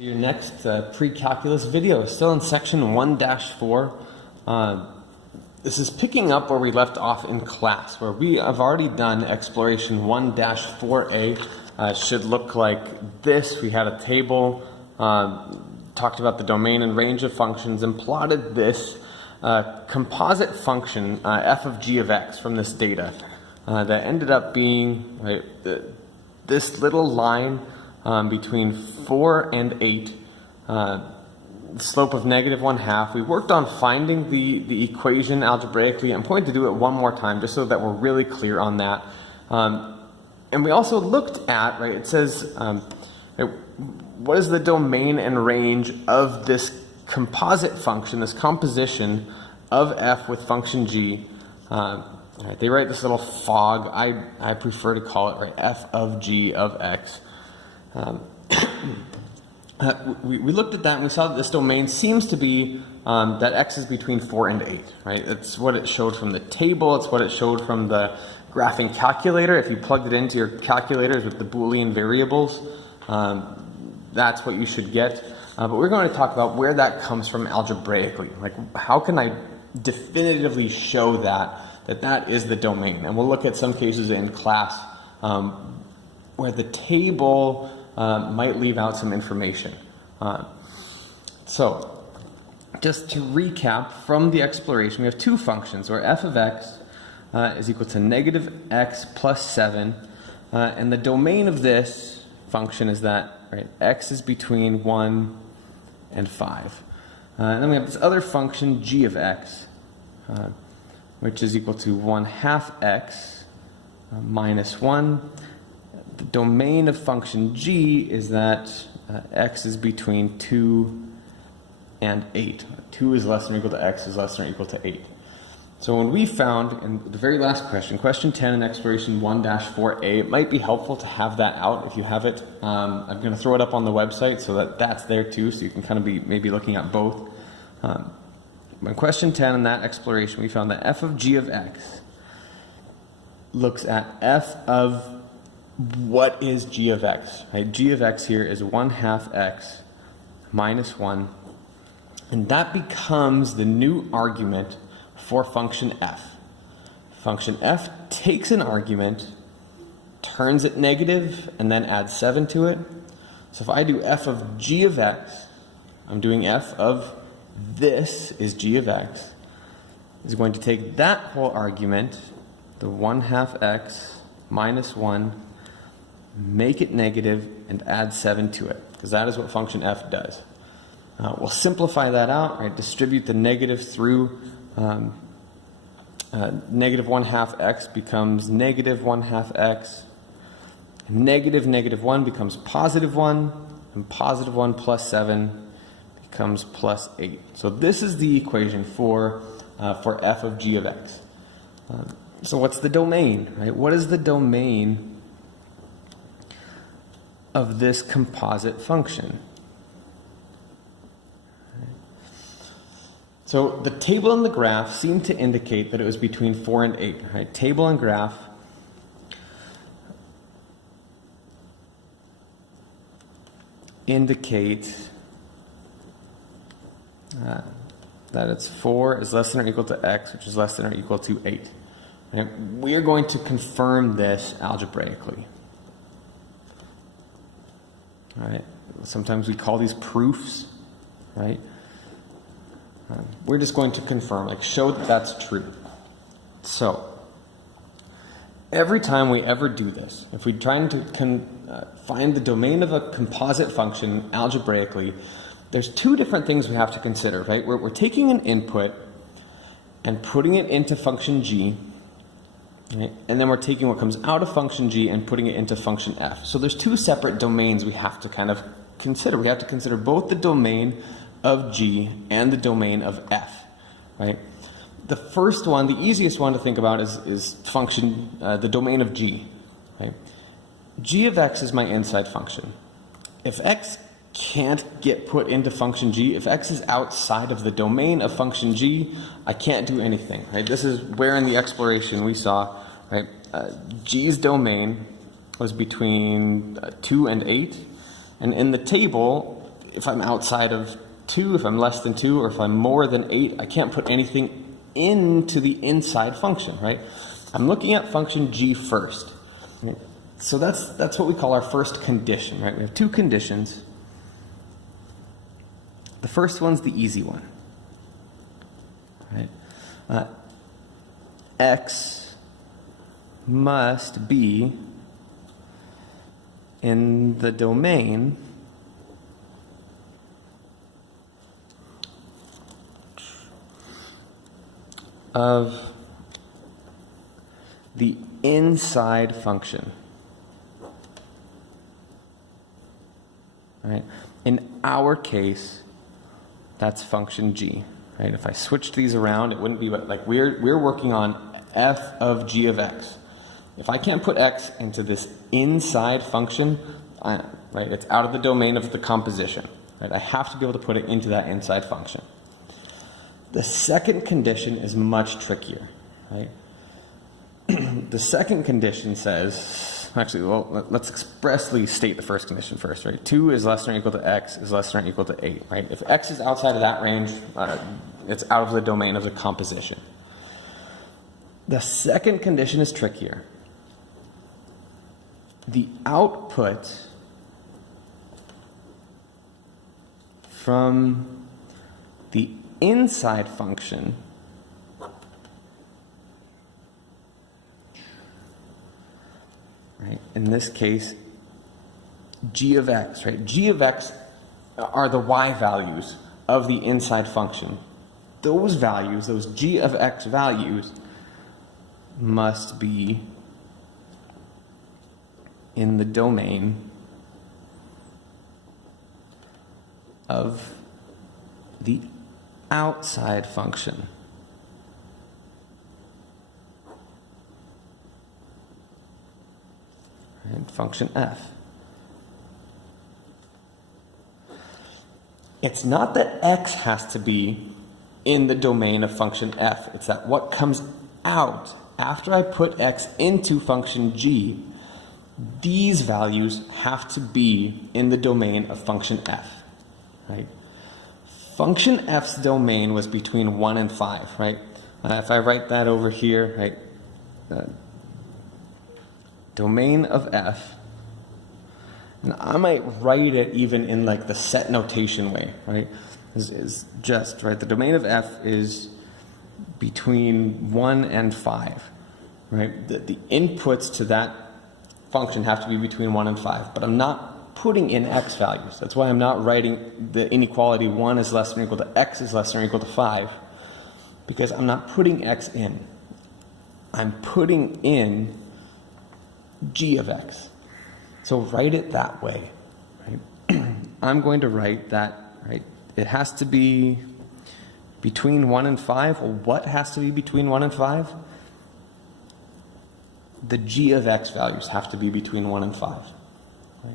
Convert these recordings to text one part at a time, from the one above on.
Your next pre-calculus video is still in section 1-4. This is picking up where we left off in class, where we have already done exploration 1-4a. Should look like this. We had a table, talked about the domain and range of functions, and plotted this composite function f of g of x from this data. That ended up being this little line between 4 and 8, the slope of -1/2. We worked on finding the equation algebraically. I'm going to do it one more time just so that we're really clear on that. And we also looked at, it says, what is the domain and range of this composite function, this composition of f with function g. They write this little fog. I prefer to call it f of g of x. We looked at that and we saw that this domain seems to be that x is between 4 and 8, right? It's what it showed from the table. It's what it showed from the graphing calculator. If you plugged it into your calculators with the Boolean variables, that's what you should get. But we're going to talk about where that comes from algebraically. Like, how can I definitively show that is the domain? And we'll look at some cases in class where the table might leave out some information. So, just to recap from the exploration, we have two functions where f of x is equal to -x plus 7, and the domain of this function is that x is between 1 and 5. And then we have this other function g of x, which is equal to 1/2 x minus 1. The domain of function g is that x is between 2 and 8. 2 is less than or equal to x is less than or equal to 8. So when we found, in the very last question, question 10 in exploration 1-4a, it might be helpful to have that out if you have it. I'm going to throw it up on the website so that that's there too, so you can kind of be maybe looking at both. In question 10 in that exploration, we found that f of g of x looks at f of what is g of x. G of x here is 1/2 x minus 1, and that becomes the new argument for function f. Function f takes an argument, turns it negative, and then adds 7 to it. So if I do f of g of x, I'm doing f of this is g of x, is going to take that whole argument, the 1/2 x minus 1, make it negative, and add 7 to it, because that is what function f does. We'll simplify that out, distribute the negative through -1/2 x becomes -1/2 x, -1 becomes +1, and +1 plus 7 becomes +8. So this is the equation for f of g of x. So what's the domain? What is the domain of this composite function? So the table and the graph seem to indicate that it was between 4 and 8. Table and graph indicate that it's 4 is less than or equal to x, which is less than or equal to 8. We are going to confirm this algebraically. Sometimes we call these proofs, we're just going to confirm, show that that's true. So, every time we ever do this, if we're trying to find the domain of a composite function algebraically, there's two different things we have to consider, We're taking an input and putting it into function g, and then we're taking what comes out of function g and putting it into function f. So there's two separate domains we have to kind of consider. We have to consider both the domain of g and the domain of f, The first one, the easiest one to think about is function, the domain of g, g of x is my inside function. If x can't get put into function g, if x is outside of the domain of function g, I can't do anything. This is where in the exploration we saw g's domain was between 2 and 8, and in the table if I'm outside of 2, if I'm less than 2, or if I'm more than 8, I can't put anything into the inside function, right? I'm looking at function g first. Right? So that's what we call our first condition, right? We have 2 conditions. The first one's the easy one, right? X must be in the domain of the inside function. Right? In our case, that's function g. Right? If I switched these around, it wouldn't be like we're working on f of g of x. If I can't put x into this inside function, right, it's out of the domain of the composition. Right? I have to be able to put it into that inside function. The second condition is much trickier. Right? The second condition says, actually, well, let's expressly state the first condition first, right? 2 is less than or equal to x is less than or equal to 8, right? If x is outside of that range, it's out of the domain of the composition. The second condition is trickier. The output from the inside function right? In this case, g of x, right? G of x are the y values of the inside function. Those values, those g of x values, must be in the domain of the outside function. And function f. It's not that x has to be in the domain of function f. It's that what comes out after I put x into function g, these values have to be in the domain of function f. Right? Function f's domain was between 1 and 5. Right? If I write that over here, right? Domain of f, and I might write it even in like the set notation way, right? Is just, right? The domain of f is between 1 and 5, right? The inputs to that function have to be between 1 and 5, but I'm not putting in x values. That's why I'm not writing the inequality 1 is less than or equal to x is less than or equal to 5, because I'm not putting x in. I'm putting in g of x. So write it that way. Right? I'm going to write that, right? It has to be between 1 and 5. Well, what has to be between 1 and 5? The g of x values have to be between 1 and 5. Right?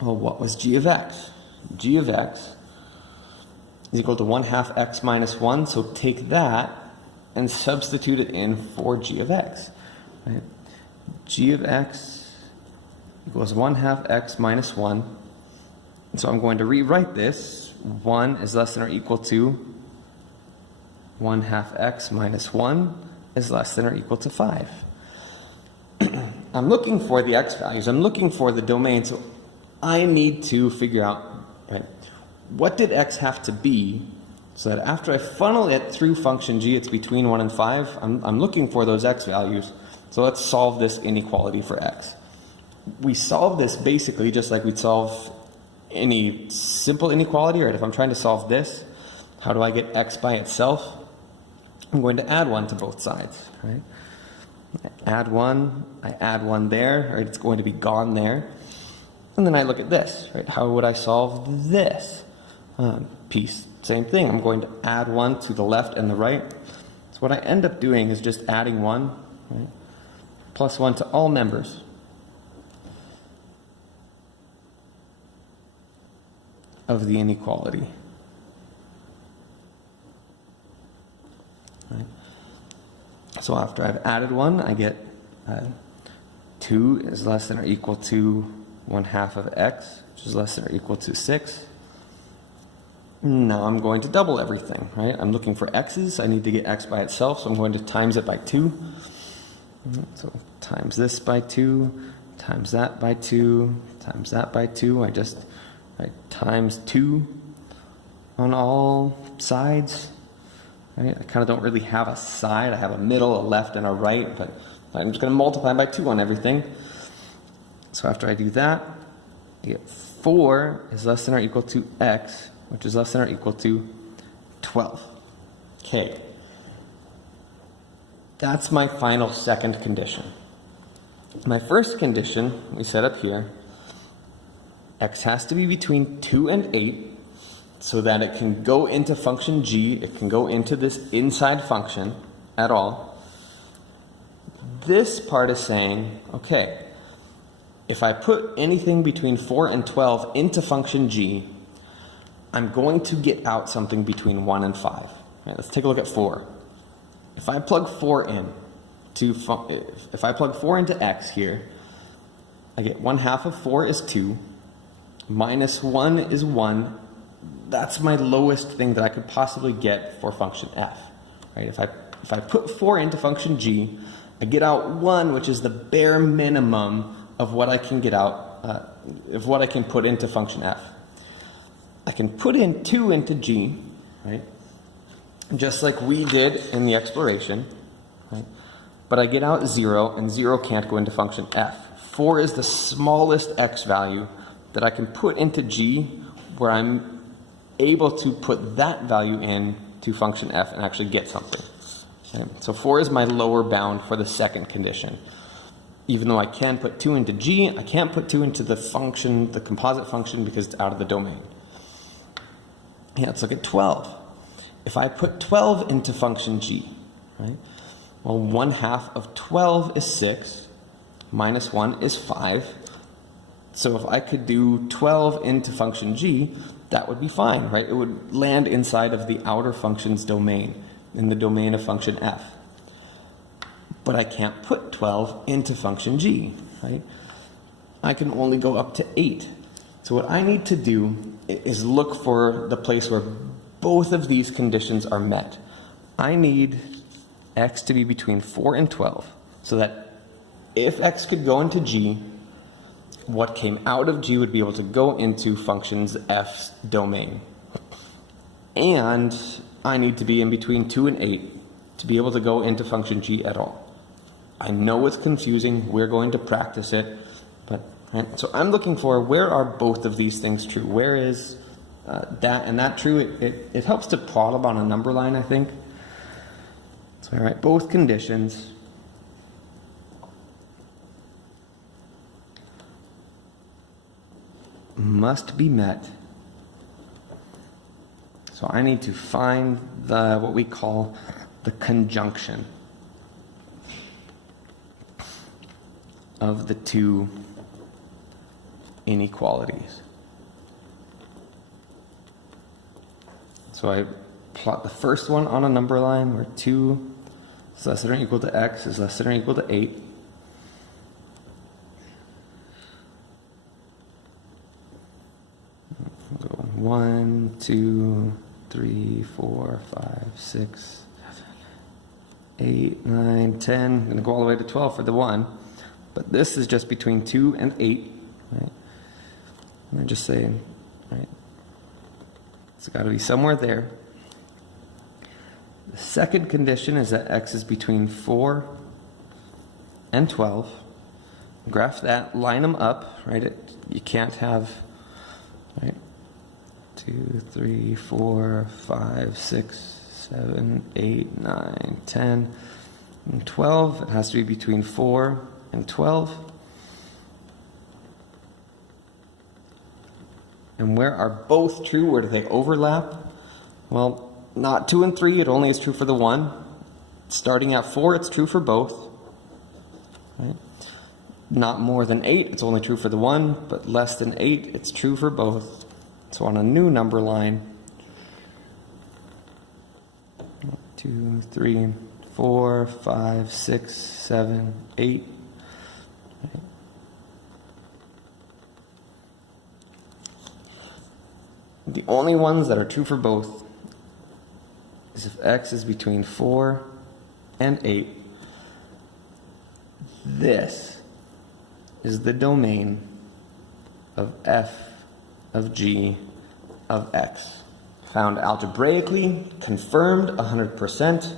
Well, what was g of x? G of x is equal to 1/2 x minus 1. So take that and substitute it in for g of x. Right? G of x equals 1/2 x minus 1. And so I'm going to rewrite this. 1 is less than or equal to 1/2 x minus 1 is less than or equal to 5. I'm looking for the x values. I'm looking for the domain. So I need to figure out, right, what did x have to be so that after I funnel it through function g, it's between 1 and 5. I'm looking for those x values. So let's solve this inequality for x. We solve this basically just like we'd solve any simple inequality, right? If I'm trying to solve this, how do I get x by itself? I'm going to add 1 to both sides, right? I add 1, I add 1 there, right? It's going to be gone there. And then I look at this, right? How would I solve this piece? Same thing. I'm going to add 1 to the left and the right. So what I end up doing is just adding 1, right? Plus 1 to all members. Of the inequality. Right. So after I've added 1, I get 2 is less than or equal to 1/2 of x, which is less than or equal to 6. Now I'm going to double everything, right? I'm looking for x's. I need to get x by itself, so I'm going to times it by 2. So times this by 2, times that by 2, times that by 2. I just times 2 on all sides. Right? I kind of don't really have a side. I have a middle, a left, and a right, but I'm just going to multiply by 2 on everything. So after I do that, I get 4 is less than or equal to x, which is less than or equal to 12. Okay. That's my final second condition. My first condition, we set up here, x has to be between 2 and 8 so that it can go into function g, it can go into this inside function at all. This part is saying, okay, if I put anything between 4 and 12 into function g, I'm going to get out something between 1 and 5. Right, let's take a look at 4. If I plug 4 in, if I plug 4 into x here, I get 1/2 of 4 is 2, minus 1 is 1. That's my lowest thing that I could possibly get for function f. Right? If I put 4 into function g, I get out 1, which is the bare minimum of what I can get out, of what I can put into function f. I can put in 2 into g, right? Just like we did in the exploration, right? But I get out 0, and 0 can't go into function f. 4 is the smallest x value that I can put into g, where I'm able to put that value in to function f and actually get something. Okay? So 4 is my lower bound for the second condition. Even though I can put 2 into g, I can't put 2 into the function, the composite function, because it's out of the domain. Yeah, let's look at 12. If I put 12 into function g, right? Well, 1/2 of 12 is 6, minus 1 is 5. So if I could do 12 into function g, that would be fine, right? It would land inside of the outer function's domain, in the domain of function f. But I can't put 12 into function g, right? I can only go up to 8. So what I need to do is look for the place where both of these conditions are met. I need x to be between 4 and 12, so that if x could go into g, what came out of g would be able to go into functions f's domain. And I need to be in between 2 and 8 to be able to go into function g at all. I know it's confusing, we're going to practice it, but right? So I'm looking for where are both of these things true? Where is that and that true? It helps to plot them on a number line, I think. So I write both conditions must be met. So I need to find what we call the conjunction of the two inequalities. So I plot the first one on a number line where 2 is less than or equal to x is less than or equal to 8. So 1, 2, 3, 4, 5, 6, 7, 8, 9, 10. I'm going to go all the way to 12 for the 1. But this is just between 2 and 8. Right? And I'm just saying, right? It's got to be somewhere there. The second condition is that x is between 4 and 12. Graph that, line them up, right? You can't have, right? 2, 3, 4, 5, 6, 7, 8, 9, 10, and 12. It has to be between 4 and 12. And where are both true? Where do they overlap? Well, not 2 and 3, it only is true for the 1. Starting at 4, it's true for both. Right? Not more than 8, it's only true for the 1, but less than 8, it's true for both. So on a new number line, 1, 2, 3, 4, 5, 6, 7, 8. Right? The only ones that are true for both is if x is between 4 and 8. This is the domain of f of g of x. Found algebraically, confirmed 100%,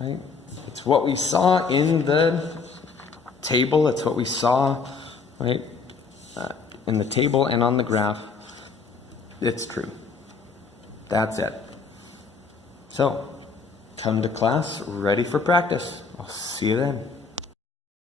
right? It's what we saw in the table, it's what we saw, right, in the table and on the graph. It's true. That's it. So, come to class ready for practice. I'll see you then.